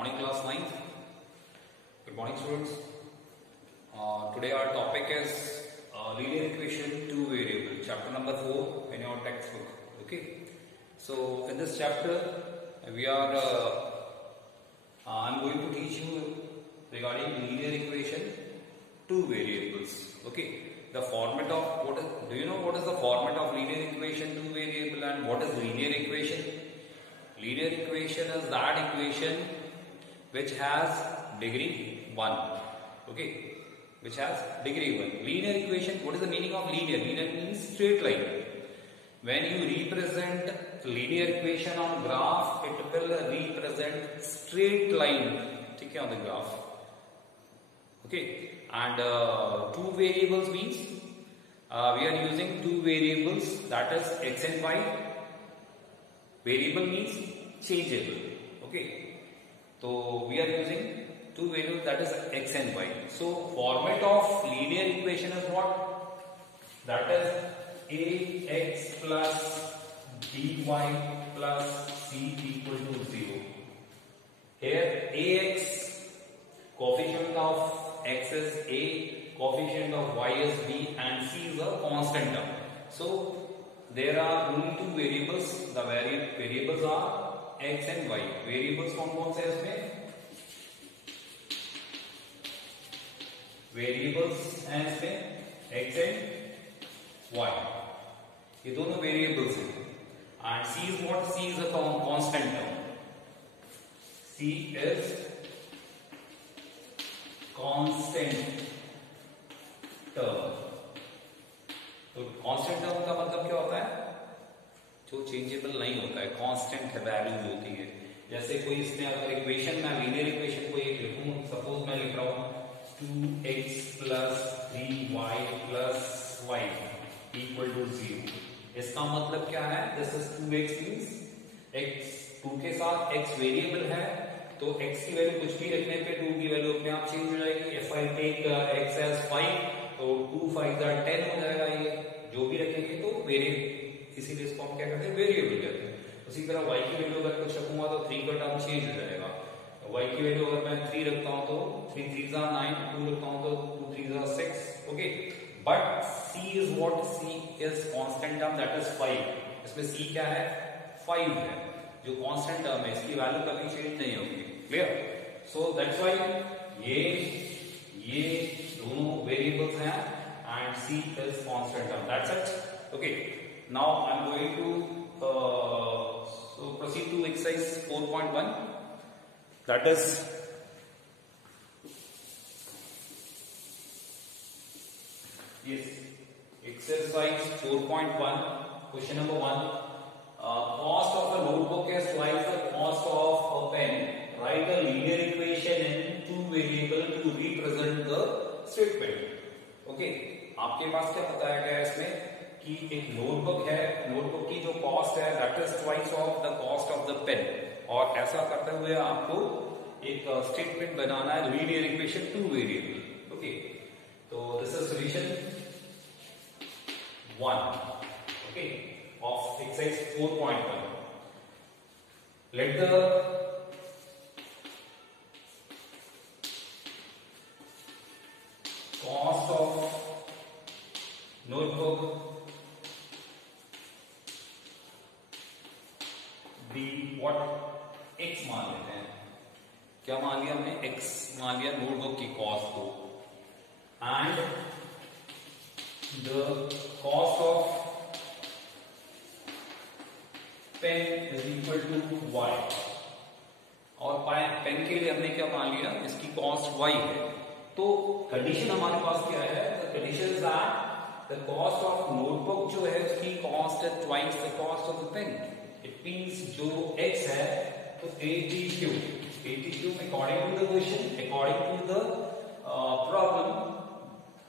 morning, class 9th. Good morning, students. Today our topic is linear equation, two variable, chapter number 4 in your textbook. Okay. So in this chapter, we are I'm going to teach you regarding linear equation, two variables. Okay. The format of do you know what is the format of linear equation, two variable, and what is linear equation? Linear equation is that equation which has degree 1. Okay, which has degree 1. Linear equation, what is the meaning of linear? Linear means straight line. When you represent linear equation on graph, it will represent straight line. Okay, on the graph. Okay, and two variables means we are using two variables, that is x and y. Variable means changeable. Okay, so we are using two variables, that is x and y. So format of linear equation is what? That is ax plus by plus c equal to 0. Here ax, coefficient of x is a, coefficient of y is b, and c is a constant term. So there are only two variables. The variables are x and y. Variables कौन से हैं इसमें? Variables हैं इसमें x and y. ये दोनों variables हैं. And c is what? C is a constant term. C is constant term. तो कांस्टेंट टर्म का मतलब क्या होता है? जो चेंजेबल नहीं होता है, कांस्टेंट वैल्यूज होती है. जैसे कोई इसमें अगर इक्वेशन में लीनियर इक्वेशन को एक लिखूं, सपोज मैं लिख रहा हूं 2x plus 3y plus y equal to 0. इसका मतलब क्या है? This is 2x means x 2 के साथ x वेरिएबल है, तो x की वैल्यू कुछ भी रखने पे 2 की वैल्यू अपने आप चेंज हो जाएगी. If I take x as 5, तो 2 5 का 10 हो जाएगा. ये जो भी रखेंगे तो वेरिएबल, इसीलिए इसको हम क्या कहते हैं? वेरिएबल कहते हैं. उसी तरह y की वैल्यू अगर कुछ रखूंगा तो 3 का टर्म चेंज हो जाएगा. y की वैल्यू अगर मैं 3 रखता हूं तो 3 3 9, 2 रखता हूं तो 2 3 6. Okay, but c is what? c is constant term, that is 5. इसमें c क्या है? 5 है, जो कांस्टेंट टर्म है, इसकी वैल्यू कभी चेंज नहीं होगी. क्लियर? सो दैट्स व्हाई ये दोनों वेरिएबल्स हैं and c is constant term. That's it. Okay, now I'm going to so proceed to exercise 4.1, that is exercise 4.1, question number 1. Cost of a notebook is twice the cost of a pen. Write a linear equation in two variable to represent the statement. Okay, आपके पास क्या बताया गया है इसमें कि एक notebook है, notebook की जो कॉस्ट है that is twice of the cost of the pen. और ऐसा करते हुए आपको एक स्टेटमेंट बनाना है, linear equation two variable. Okay, तो this is solution 1, okay, of exercise 4.1. Let the cost of notebook be what? x मान लेते हैं. क्या मान लिया हमने? x मान लिया नोटबुक की कॉस्ट को. And the cost of pen is equal to y. और पेन के लिए हमने क्या मान लिया? इसकी कॉस्ट y है. तो कंडीशन हमारे पास क्या है? The condition is that the cost of notebook जो है उसकी कॉस्ट है twice the cost of the pen. It means जो x है तो 80 cube according to the question, according to the problem,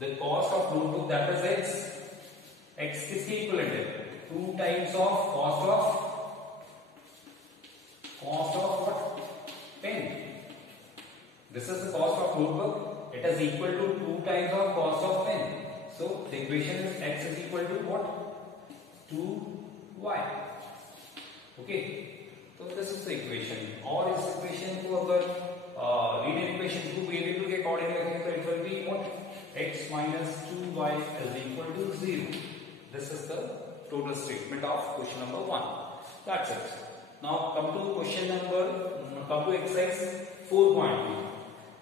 the cost of notebook that is x किसके equivalent है? 2 times of cost of what? Pen. This is the cost of notebook. It is equal to 2 times of cost of pen. So the equation is x is equal to what? 2y. Okay. तो this is the equation. और इस equation को अगर x minus 2y is equal to 0. This is the total statement of question number 1. That's it. Now come to exercise 4.2.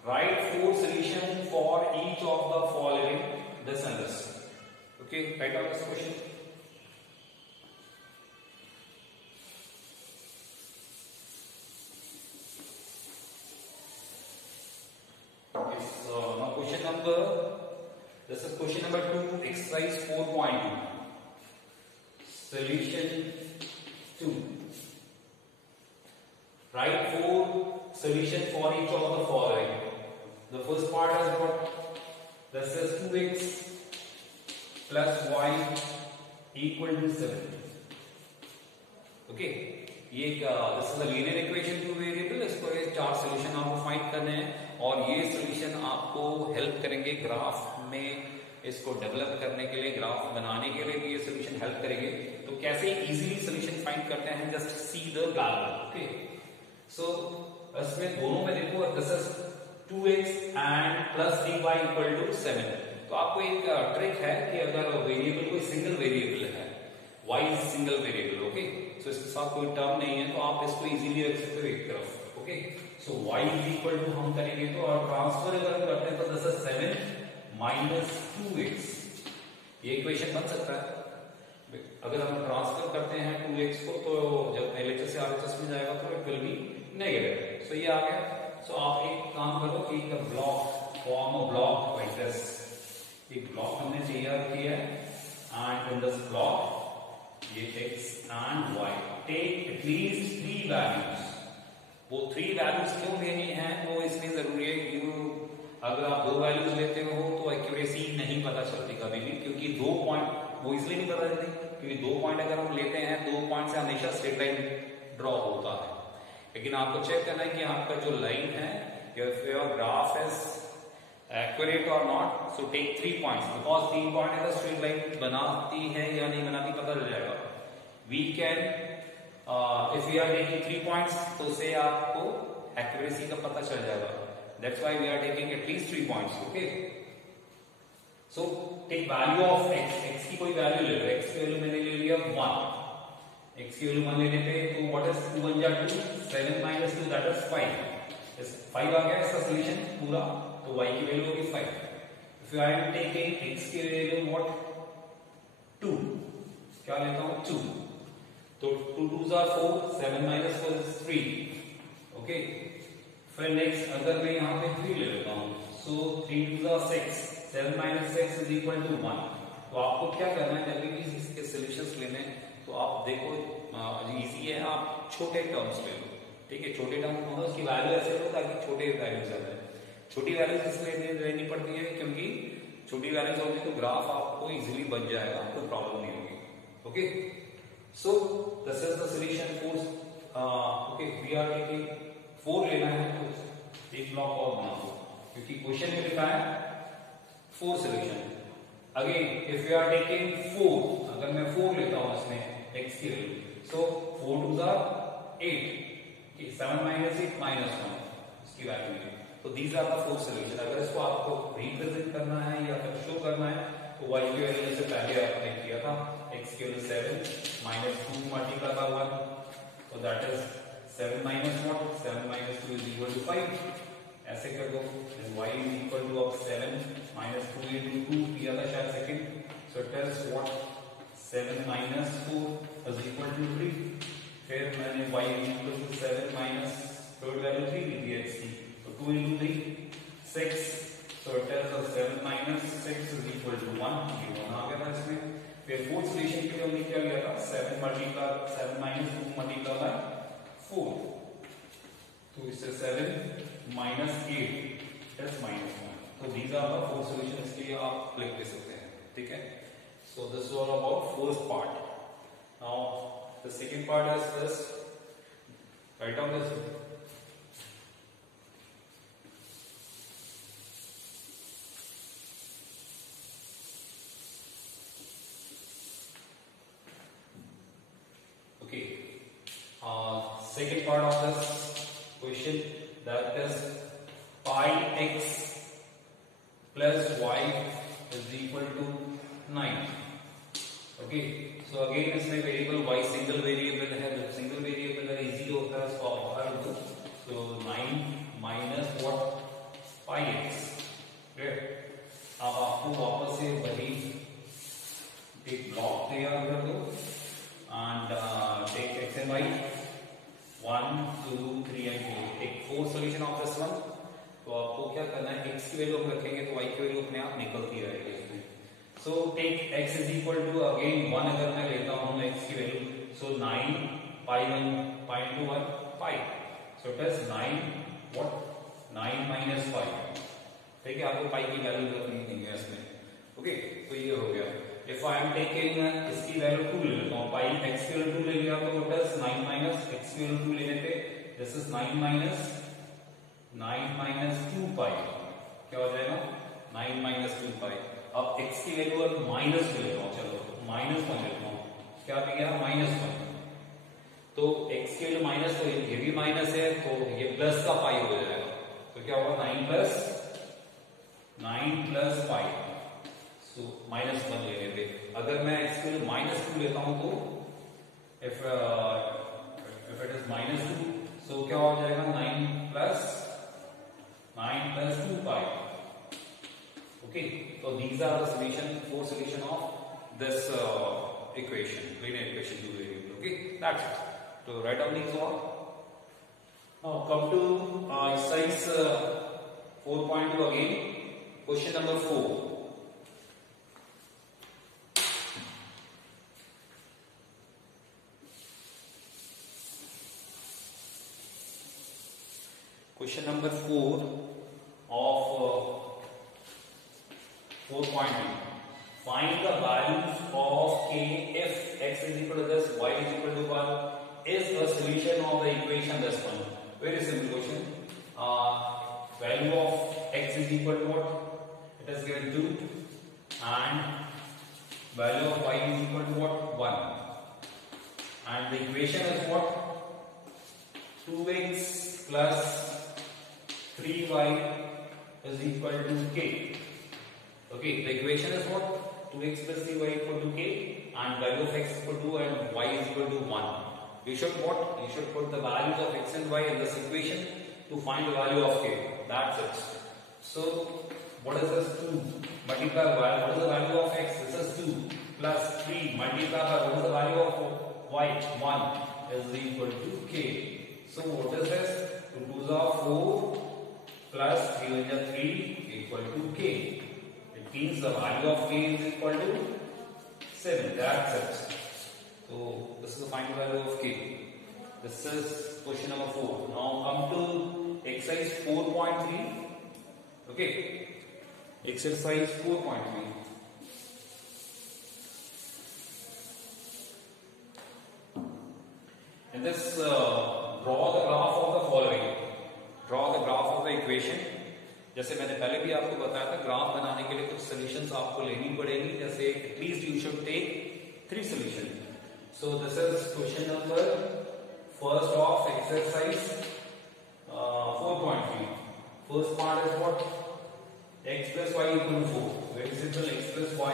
Write 4 solutions for each of the following this and this. Okay, write out this question. Okay, so now this is question number 2, exercise 4.2. Solution 2. Write 4 solutions for each of the following. The first part is what? This is 2x plus y equal to 7. Okay, ये this is a linear equation 2 variable. इसको ये 4 solution आपको find करने हैं और ये solution आपको help करेंगे ग्राफ में इसको डेवलप करने के लिए, ग्राफ बनाने के लिए भी ये सोल्यूशन हेल्प करेंगे. तो कैसे इजीली सोल्यूशन फाइंड करते हैं, just see the diagram. Okay, so इसमें दोनों में देखो, this is 2x and plus 3y equal to 7. तो आपको एक ट्रिक है कि अगर वेरिएबल कोई सिंगल वेरिएबल है, y is single variable, okay, so इसके साथ कोई टर्म नहीं है तो आप इसको इजीली रख सकते हो एक तरफ. Okay, so y is equal to हम करेंगे तो, और ट्रांसफर अगर करते हैं तो दिस इज 7 माइनस 2x. ये इक्वेशन बन सकता है. अगर हम ट्रांसफर करते हैं 2x को तो जब LHS से RHS में जाएगा तो it will be negative. So ये आ गया. सो आप एक काम करो कि block form a block like this. एक ब्लॉक हमने तैयार किया है एंड इन दिस ब्लॉक ये x and y take at least 3 values. वो 3 वैल्यूज क्यों लेनी है वो इसलिए जरूरी है कि अगर आप 2 वैल्यूज लेते हो तो एक्यूरेसी नहीं पता चलती कभी भी, क्योंकि 2 पॉइंट वो इसलिए नहीं पता चलती क्योंकि 2 पॉइंट अगर हम लेते हैं 2 पॉइंट से हमेशा स्ट्रेट लाइन ड्रॉ होता है. लेकिन आपको चेक करना है कि आपका जो लाइन है, if your graph is accurate or not, so take 3 points because 3 point is a straight line. बनाती है या नहीं बनाती पता चल जाएगा. We can if we are taking 3 points तो से आपको accuracy का पता चल जाएगा. That's why we are taking at least 3 points. Okay, so take value of x. x की कोई वैल्यू ले लो. x की वैल्यू मैंने ले लिया 1. x की वैल्यू 1 लेने पे तो what is 2 1 जा 2, 7 minus 2 that is 5. इस 5 आ गया इसका सॉल्यूशन पूरा. तो y की वैल्यू होगी 5. If I am taking x की वैल्यू what 2, क्या लेता हूँ 2. तो 2 2s are 4, 7 minus 4 is 3. Okay, फिर नेक्स्ट अगर मैं यहाँ पे 3 ले लेता हूँ, so 3 2s are 6, 7 minus 6 is equal to 1. तो आपको क्या करना है, जब भी इसके सॉल्यूशंस लेने तो आप देखो इजी है, आप छोटे टर्म्स ले लो. ठीक है, छोटे टर्म्स मतलब उसकी वैल्यू ऐसे लो ताकि छोटे वैल्यूज आ जाए. छोटी वैल्यूज इसलिए लेनी पड़ती है क्योंकि छोटी वैल्यूज होगी तो ग्राफ आपको इजीली बन जाएगा, कोई प्रॉब्लम नहीं होगी. Okay, so this is the solution for. Okay, we are taking 4 लेना है तो एक ब्लॉक और बना दो क्योंकि क्वेश्चन में लिखा है 4 solution. Again if you are taking 4, अगर मैं 4 लेता हूं इसमें x की value, so 4 2s are 8, 7 minus 8 minus 1 इसकी वैल्यू है. तो दीज आर द 4 सॉल्यूशन. अगर इसको आपको रिप्रेजेंट करना है या फिर शो करना है तो y की वैल्यू जैसे पहले आपने किया था, x की value 7 minus 2 multiply by 1, so that is 7 minus what, 7 minus 2 is equal to 5. ऐसे कर दो, then y is equal to अब 7 minus 2 into 2 किया था शायद second, so it is what 7 minus 4 is equal to 3. फिर मैंने y is equal to 7 minus third value 3 ली थी x की, तो 2 into 3 6, so it is 7 minus 6 is equal to 1. ये 1 आ गया था इसमें. फिर फोर्थ सॉल्यूशन के लिए हमने क्या लिया था, 7 minus 2 multiplied by 4, तो इससे 7 minus 8 is minus 1. तो these are the 4 solutions के लिए आप लिख दे सकते हैं. ठीक है, so this is all about first part. Now the second part is this. Write down this. Okay. Second part of this question, that is pi x plus y 2 3 and 4, एक 4 solution of this one. तो आपको क्या करना है, x की value हम रखेंगे तो y की वैल्यू अपने आप निकलती रहेगी इसमें। So take x is equal to again 1 अगर मैं लेता हूं x की value, so 9 pi 1 pi into 1 pi, so it is 9 what 9 minus pi. ठीक है, आपको पाई की वैल्यू रखनी नहीं है इसमें। ओके, तो ये हो गया। इफ आई एम टेकिंग इसकी वैल्यू 2 ले लेता हूं, पाई x की वैल्यू 2 ले लिया तो इट इज 9 माइनस x की वैल्यू 2 लेने पे दिस इज 9 माइनस 2 पाई, क्या हो जाएगा 9 माइनस 2 पाई। अब x की वैल्यू अब माइनस ले लेता हूं, चलो माइनस 1 लेता हूं, क्या आ गया माइनस 1। तो x की वैल्यू माइनस, तो ये भी माइनस है तो ये प्लस का पाई हो जाएगा, तो क्या होगा 9 प्लस पाई, सो माइनस 1 लेने पे। अगर मैं x की वैल्यू माइनस 2 लेता हूं तो इफ इट इज माइनस 2, सो क्या हो जाएगा 9 plus 2 pi. Okay, so these are the four solution of this equation, linear equation, two variable. Okay, that's it. So write down these all. Now come to exercise 4.2 again. Question number 4. Question number 4 of 4.2. Find the values of k if x is equal to this, y is equal to 1 is a solution of the equation this one. Very simple question. Value of x is equal to what? It is given 2 and value of y is equal to what? 1. And the equation is what? 2x plus 3y is equal to k. Okay, the equation is what? 2x plus 3y equal to k and value of x equal to and y is equal to 1. You should what? You should put the values of x and y in this equation to find the value of k. That's it. So, what is this 2? Multiply by what is the value of x? This is 2 plus 3 multiply by what is the value of y? 1 is equal to k. So, what is this? 2 2s are 4 plus 3 1s are 3 equal to k. Means the value of k is equal to 7. That's it. So this is the final value of k. This is question number 4. Now come to exercise 4.3. Okay. Exercise 4.3. In this draw the graph of the following. Draw the graph of the equation. जैसे मैंने पहले भी आपको बताया था, graph बनाने के लिए कुछ सॉल्यूशंस आपको लेनी पड़ेगी, जैसे at least you should take 3 solution. So this is question number first of exercise 4.3. First part is what? x plus y equal to 4. Very simple, x plus y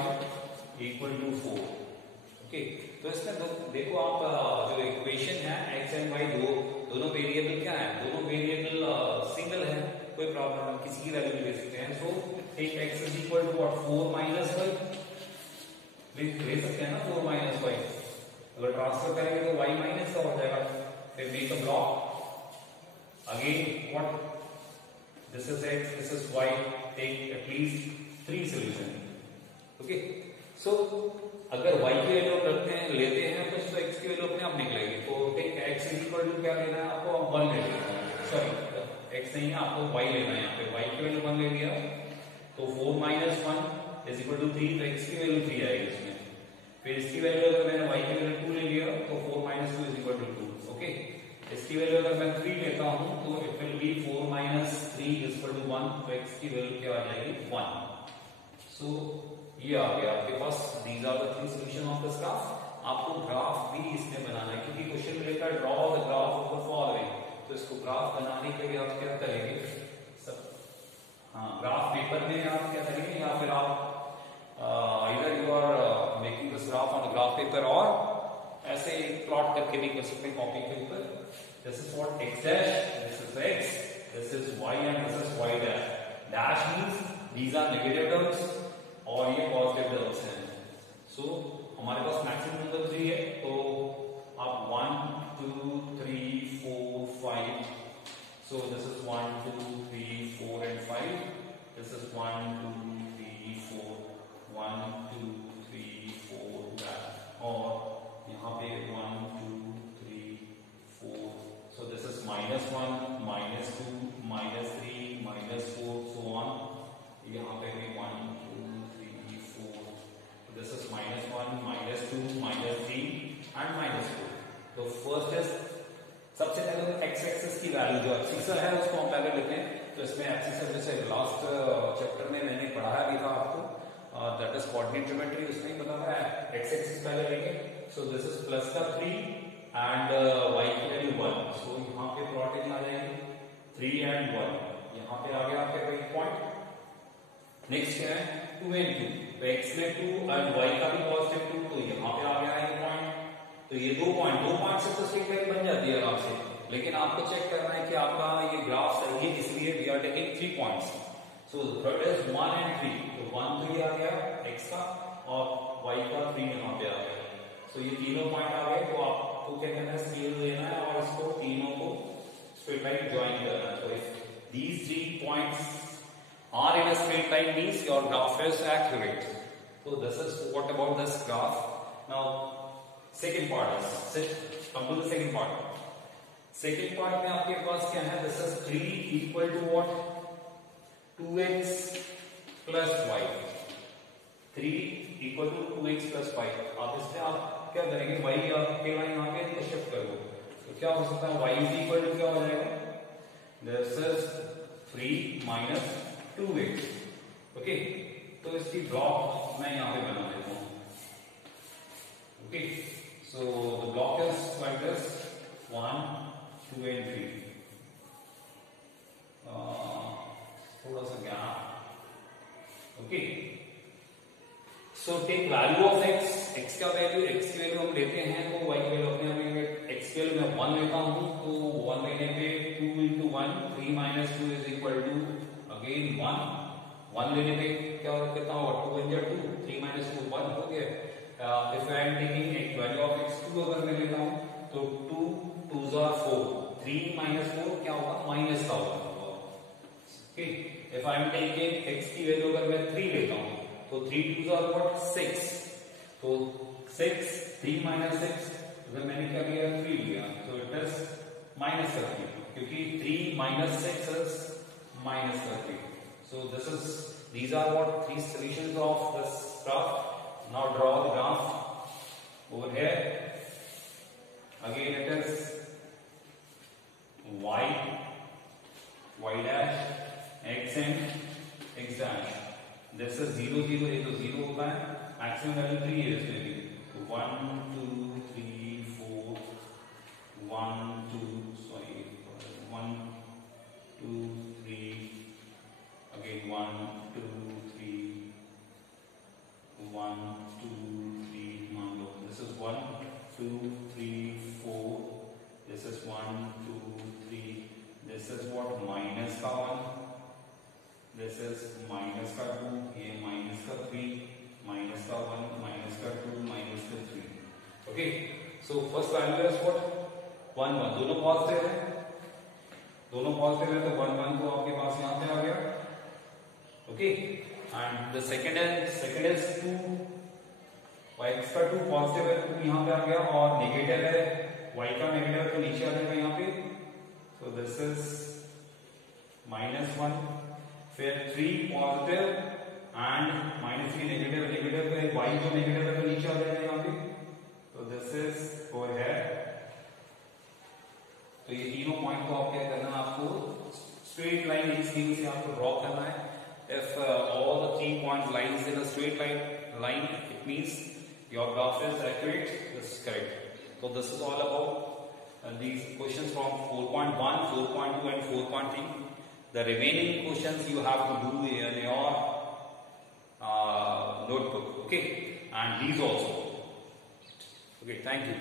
equal to 4. Okay, तो इसमें देखो आप जो equation है x and y दोनों variable क्या है? दोनों वेरिएबल सिंगल है, कोई प्रॉब्लम नहीं, किसी की वैल्यू ले सकते हैं। So take x is equal to what 4 minus y, ले सकते हैं ना 4 माइनस y। अगर ट्रांसफर करेंगे तो y माइनस का हो जाएगा। फिर make a block again what this is x, this is y, take at least 3 solution. Okay, so अगर y की वैल्यू रखते हैं लेते हैं तो x की वैल्यू अपने आप निकलेगी। तो take x is equal to क्या लेना है आपको? 1 ले लेना है, सॉरी x नहीं है, आपको y लेना है। यहाँ पे y की वैल्यू 1 ले लिया तो 4 माइनस 1 इज इक्वल टू 3, तो x की वैल्यू 3 आएगी इसमें। फिर इसकी वैल्यू अगर मैंने y की वैल्यू 2 ले लिया तो 4 minus 2 is equal to 2। Okay, इसकी वैल्यू अगर मैं 3 लेता हूं तो it will be 4 minus 3 is equal to 1, तो x की वैल्यू क्या आ जाएगी? 1। सो ये आ गया आपके पास। These are the 3 solution of this graph. आपको ग्राफ भी इसमें बनाना है क्योंकि क्वेश्चन में लिखा है draw the graph of the following. तो इसको ग्राफ बनाने के लिए आप क्या करेंगे? ग्राफ पेपर में आप क्या करेंगे, या फिर आप either you are making this graph on a graph paper और ऐसे प्लॉट करके भी कर सकते हैं कॉपी के ऊपर। This is what x dash, this is x, this is y and this is y dash. Dash means these are negative terms और ये positive terms हैं। So हमारे पास मैक्सिमम नंबर 3 है, तो आप 1 2 3 4 5 So this is 1, 2, 3, 4 and 5. This is 1, 2, 3, 4. 1, 2, 3, 4 that. और यहाँ पे 1, 2, 3, 4. So this is -1, -2, -3, -4, so on. यहाँ पे भी 1, 2, 3, 4. So this is -1, -2, -3 and -4. तो फर्स्ट इज सबसे पहले एक्स एक्सिस की वैल्यू जो एक्सिस है उसको हम पहले लेते हैं. तो इसमें एक्सिस जैसे लास्ट चैप्टर में मैंने पढ़ाया भी था आपको, दैट इज कोऑर्डिनेट ज्योमेट्री, उसमें ही बता रहा है एक्स एक्सिस पहले लेंगे. सो दिस इज प्लस का 3 एंड वाई की वैल्यू 1. सो यहाँ पे प्लॉटिंग आ जाएगी 3 एंड 1. यहाँ पे आ गया आपके एक पॉइंट. नेक्स्ट क्या है 2 एंड 2. तो एक्स में 2 एंड वाई का भी पॉजिटिव 2, तो यहाँ पे आ गया है पॉइंट. तो ये दो पॉइंट से तो स्ट्रेट लाइन बन जाती है आराम से. लेकिन आपको चेक करना है कि आपका ये ग्राफ सही है, इसलिए we are taking 3 points. So third is 1 and 3. तो 1 तो ये आ गया x का और y का 3 यहाँ पे आ गया. सो ये तीनों पॉइंट आ गए. तो आपको क्या करना है स्केल लेना है और इसको तीनों को स्ट्रेट लाइन ज्वाइन करना है. तो if these 3 points are in a straight line means your graph is accurate. So this is what about this graph. Now second part is come to the second part. Second part में आपके पास क्या है, this is 3 equal to what 2x plus y. 3 equal to 2x plus y. आप इसमें आप क्या करेंगे, y आपके लाइन यहाँ पे तो शिफ्ट करो. तो क्या हो सकता है y is equal to क्या हो जाएगा, this is 3 minus 2x. Okay, तो इसकी ब्लॉक मैं यहाँ पे बना देता हूँ. Okay, so the block is like this 1, 2 and 3. थोड़ा सा gap. Okay, so take value of x का वैल्यू, x की वैल्यू हम लेते हैं तो y की वैल्यू अपने आप x की वैल्यू मैं 1 लेता हूँ. तो 1 लेने पे 2 into 1, 3 minus 2 is equal to again 1 लेने पे क्या करता हूँ 2 into 2, 3 minus 2 1 हो गया. इफ आई एम टेकिंग एक वैल्यू ऑफ x2 अगर मैं लेता हूँ तो 2 2s are 4, 3 minus 4 क्या होगा माइनस का होगा. Okay, if I am taking x की वैल्यू अगर मैं 3 लेता हूँ तो 3 2s are what 6. तो 6 3 minus 6 अगर मैंने क्या लिया 3 लिया तो इट इज माइनस 30 क्योंकि 3 minus 6 is minus 30. So these are what 3 solutions of this graph. Now draw the graph over here. Again it is y dash x and x dash. This is 0 0, ये तो 0 होता है. Maximum value 3 है इसमें भी. तो 1 2 3 4 1 2 sorry 1 2 3 again 1 2 3 1 2 3 मान लो this is 1 2 3 4 this is 1 2 3 this is what minus का 1 this is minus का 2 ये minus का 3 minus का 1 minus का 2 minus का 3. okay, so first value is what 1 1 दोनों पॉजिटिव है तो 1 1 तो आपके पास यहाँ पे आ गया. okay, and the second is 2 x का 2 पॉजिटिव है 2 यहाँ पे आ गया और नेगेटिव है y का नेगेटिव है तो नीचे आ जाएगा यहाँ पे. so this is -1 फिर 3 पॉजिटिव एंड -3 नेगेटिव है y जो नेगेटिव है तो नीचे आ जाएगा यहाँ पे. तो दिस इज ओवर हियर. तो ये तीनों पॉइंट को आप क्या करना है, आपको स्ट्रेट लाइन इस स्कीम से आपको ड्रॉ करना है. If all the 3 point lines in a straight line, it means your graph is accurate. This is correct. So this is all about these questions from 4.1, 4.2 and 4.3. The remaining questions you have to do in your notebook. Okay, and these also. Okay, thank you.